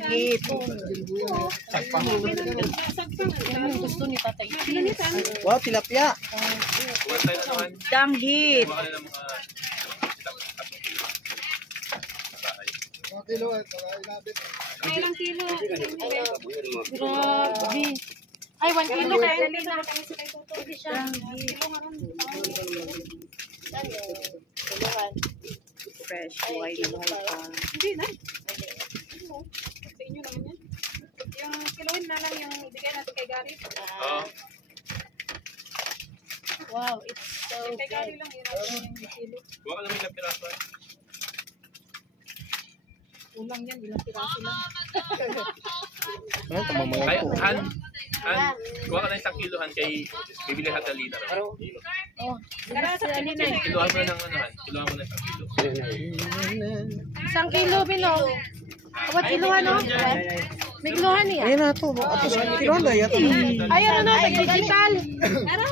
Hit. Gusto ni Tatay. Wow, tilapia. Danggit. May ilang kilo. Grabe. Ay, 1 kilo kaya hindi na Fresh, buhay na buhay pa. Hindi na. Sa inyo naman yan. Yung kiloin na lang yung ibigay natin kay Gary. Wow, it's so Kay Gary lang yun yung kilo. Huwag ka naman ilang piraso. Ulang yan, ilang piraso lang. Ano, tamamaya Kaya, po. kuha ka na isang kilohan kay bibili Hatalina. Kaya sa Alina. Kiluhan mo na ng ano, kiluhan mo na isang kilo. 1 kilo, Binong. Awat kiluhan, no? May kiluhan niya. Ayun na to. Atos kiloan na yata. Ayan, ano, digital. Pero,